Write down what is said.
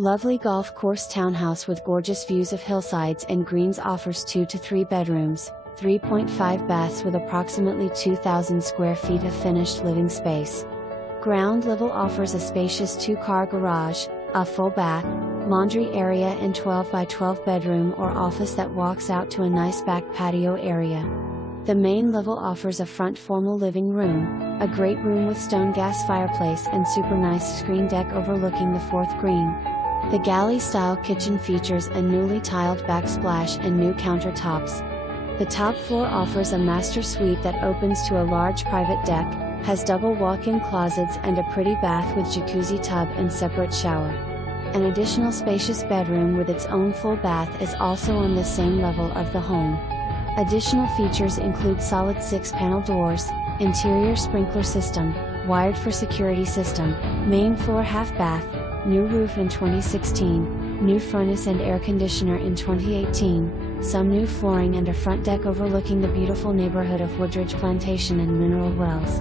Lovely Golf Course Townhouse with gorgeous views of hillsides and greens offers 2 to 3 bedrooms, 3.5 baths with approximately 2,000 square feet of finished living space. Ground level offers a spacious 2-car garage, a full bath, laundry area and 12 by 12 bedroom or office that walks out to a nice back patio area. The main level offers a front formal living room, a great room with stone gas fireplace and super nice screen deck overlooking the 4th green. The galley-style kitchen features a newly tiled backsplash and new countertops. The top floor offers a master suite that opens to a large private deck, has double walk-in closets and a pretty bath with jacuzzi tub and separate shower. An additional spacious bedroom with its own full bath is also on the same level of the home. Additional features include solid 6-panel doors, interior sprinkler system, wired for security system, main floor half bath, new roof in 2016, new furnace and air conditioner in 2018, some new flooring and a front deck overlooking the beautiful neighborhood of Woodridge Plantation and Mineral Wells.